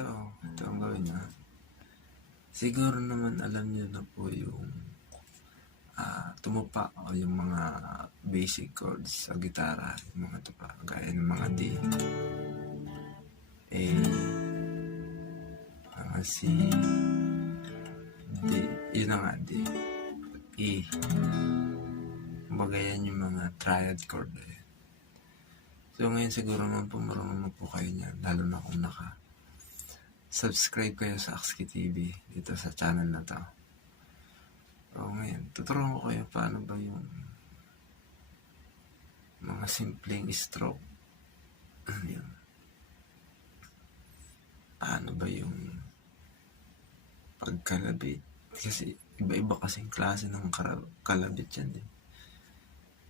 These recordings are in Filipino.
ito, ito ang gawin niya. Siguro naman alam niyo na po yung ah, tumupa o yung mga basic chords sa gitara, yung mga tupa, gaya ng mga D, A, mga C, D, yun na nga, D, E. Kumbaga yan yung mga triad chord eh. So ngayon siguro naman po marunong na po kayo niyan, lalo na kung naka subscribe kayo sa Akski TV dito sa channel na to. So ngayon, tuturuan ko kayo paano ba yung mga simpleng stroke. Yun? Paano ba yung pagkalabit? Kasi iba-iba kasing klase ng kalabit yan eh.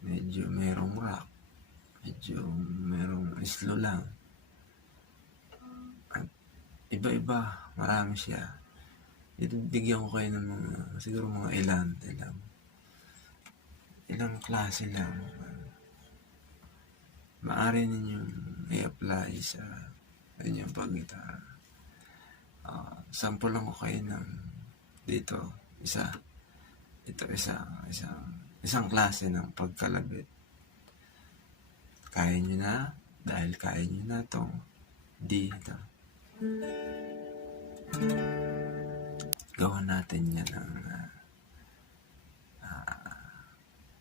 Medyo merong rock, medyo merong slow lang. Iba-iba, marami siya. Ito, bigyan ko kayo ng mga, siguro mga ilan, ilang, ilang klase lang. Maari ninyong i-apply sa inyong pag-gitara. Ah, sample lang ko kayo ng dito, isa. Ito, isa, isang, isang klase ng pagkalabit. Kaya nyo na, dahil kaya nyo na itong D ito. Gawa natin yan ng ah,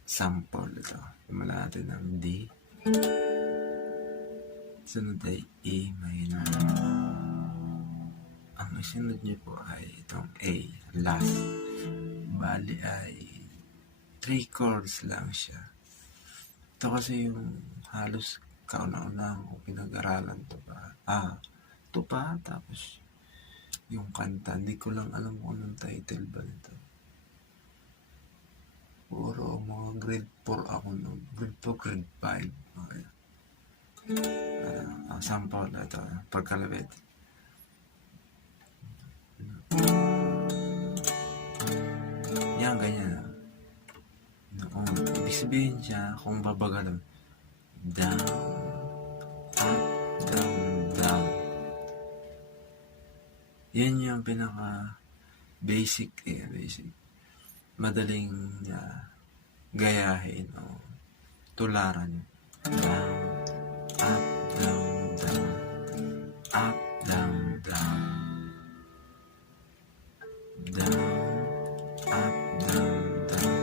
sample ito. Simula natin ng D. Sunod ay E minor. Ang sunod nyo po ay itong A, last. Bali ay three chords lang siya. Ito kasi yung halos kauna-una ko pinag-aralan to pa. Ah, to pa. Tapos yung kanta, hindi ko lang alam kung anong title ba nito. Puro mga grade 4 ako no. Grade 4, grade 5. Okay. Ah, ang sample ito, pagkalabit. Yan, ganyan. Kung ibig sabihin siya, kung babagalan, down, Yan yung pinaka basic eh, basic. Madaling uh, gayahin o tularan. Down, up, down, down, up, down, down. Down, up, down, down,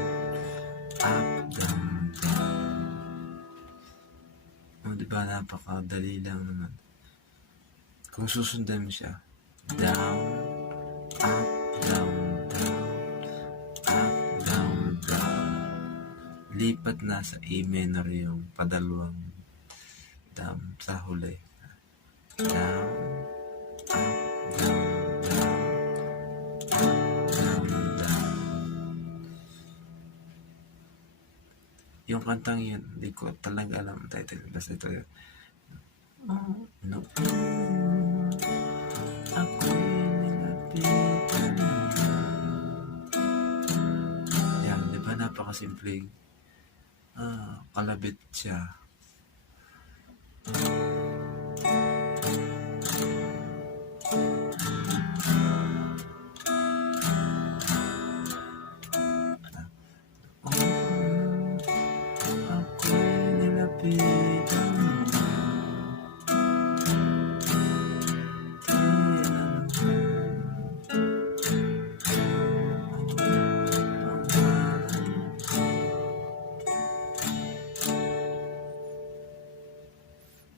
up, down, down. O, di ba napakadali lang naman. Kung susundan mo siya, down, up, down, down, up, down, down. Lipat na sa A minor yung padalawang down sa huli. Down, up, down, down. Yung kantang yun, hindi ko talaga alam title. Basta ito yun. Oh, no. Ako'y nilapitan mo. Yan, di ba napakasimpleng ah, kalabit siya.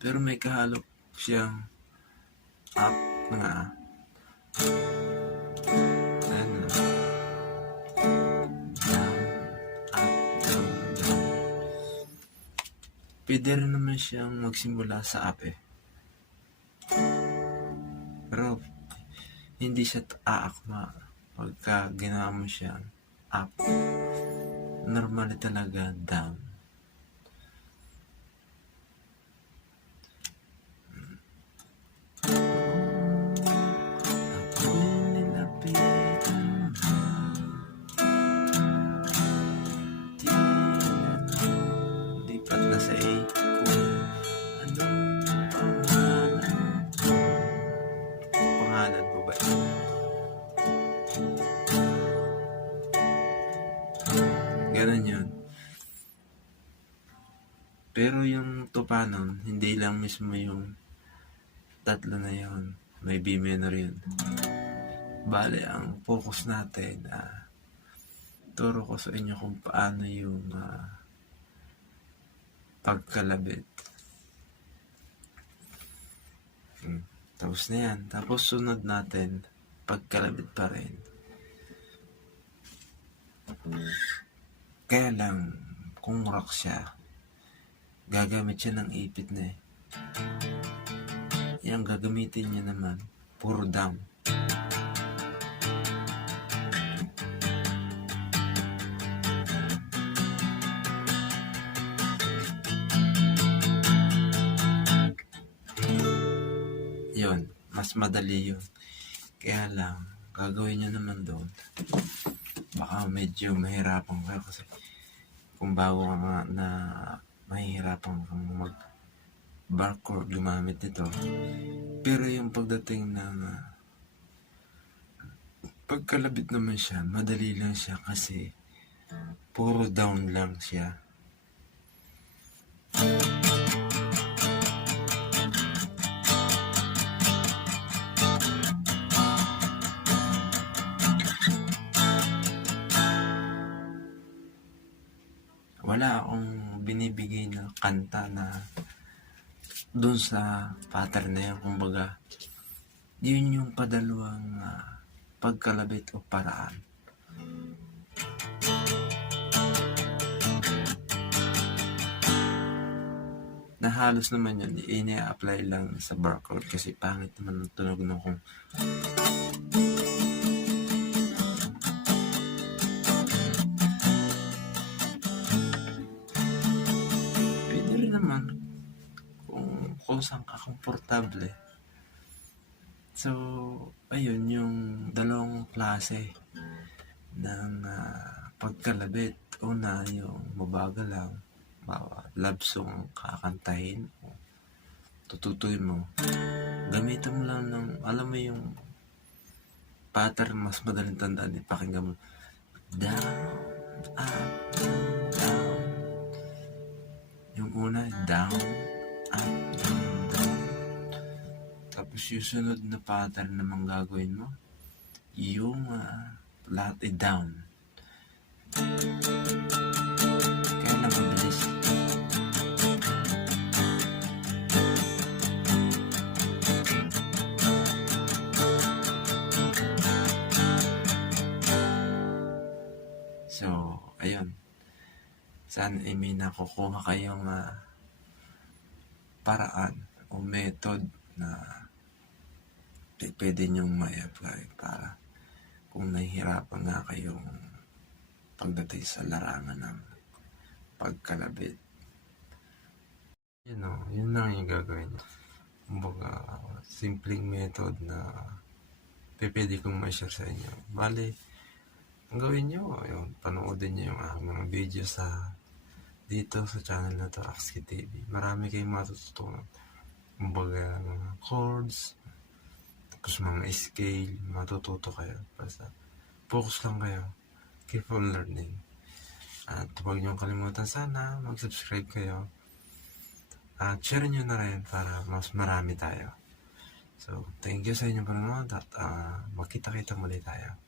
Pero may kahalo siyang up down, down. Pwede rin naman siyang magsimula sa up eh. Pero hindi siya aakma pagka ginawa mo siyang up. Normal talaga down. Ganon yun. Pero yung tupanon, hindi lang mismo yung tatlo na yun. May B minor yun. Bale, ang focus natin, ah, turo ko sa inyo kung paano yung ah, pagkalabit. Hmm. Tapos na yan. Tapos sunod natin, pagkalabit pa rin. Kaya lang, kung rock siya, gagamit siya ng ipit na eh. Yung gagamitin niya naman, puro down. Yun, mas madali yun. Kaya lang, gagawin niyo naman doon. Baka medyo mahirapan kayo kasi kung bago ka mga na mahihirapan kang mag barcode gumamit nito. Pero yung pagdating ng pagkalabit naman siya, madali lang siya kasi puro down lang siya. Wala akong binibigay na kanta na doon sa pattern na yun. Kumbaga, yun yung padalawang ah, pagkalabit o paraan. Na halos naman yun, ini-apply lang sa barcode kasi pangit naman ang tunog nung kung naman kung, kung saan ka komportable. So, ayun, yung dalawang klase ng ah, pagkalabit. Una, yung mabagal lang. Bawa, love song kakantahin. Tututuin mo. Gamitan mo lang ng, alam mo yung pattern mas madaling tandaan. Ipakinggan mo. Down, up, down. Yung una, down, up, down, down. Tapos yung sunod na pattern naman gagawin mo, yung ah, lahat down. Kaya lang mabilis. Sana ay may nakukuha kayong ah, paraan o method na p- pwede nyong ma-apply para kung nahihirapan nga kayong pagdating sa larangan ng pagkalabit. Yun o, yun lang yung gagawin nyo. Kumbaga, simpleng method na pwede kong ma-share sa inyo. Bali, ang gawin nyo, yun, panoodin nyo yung aking mga video sa dito sa channel na to, Akski TV. Marami kayong matututunan. Kumbaga, mga chords, tapos mga scale, matututo kayo. Basta, focus lang kayo. Keep on learning. At huwag niyong kalimutan sana, mag-subscribe kayo. At share nyo na rin para mas marami tayo. So, thank you sa inyong panonood at ah, magkita-kita muli tayo.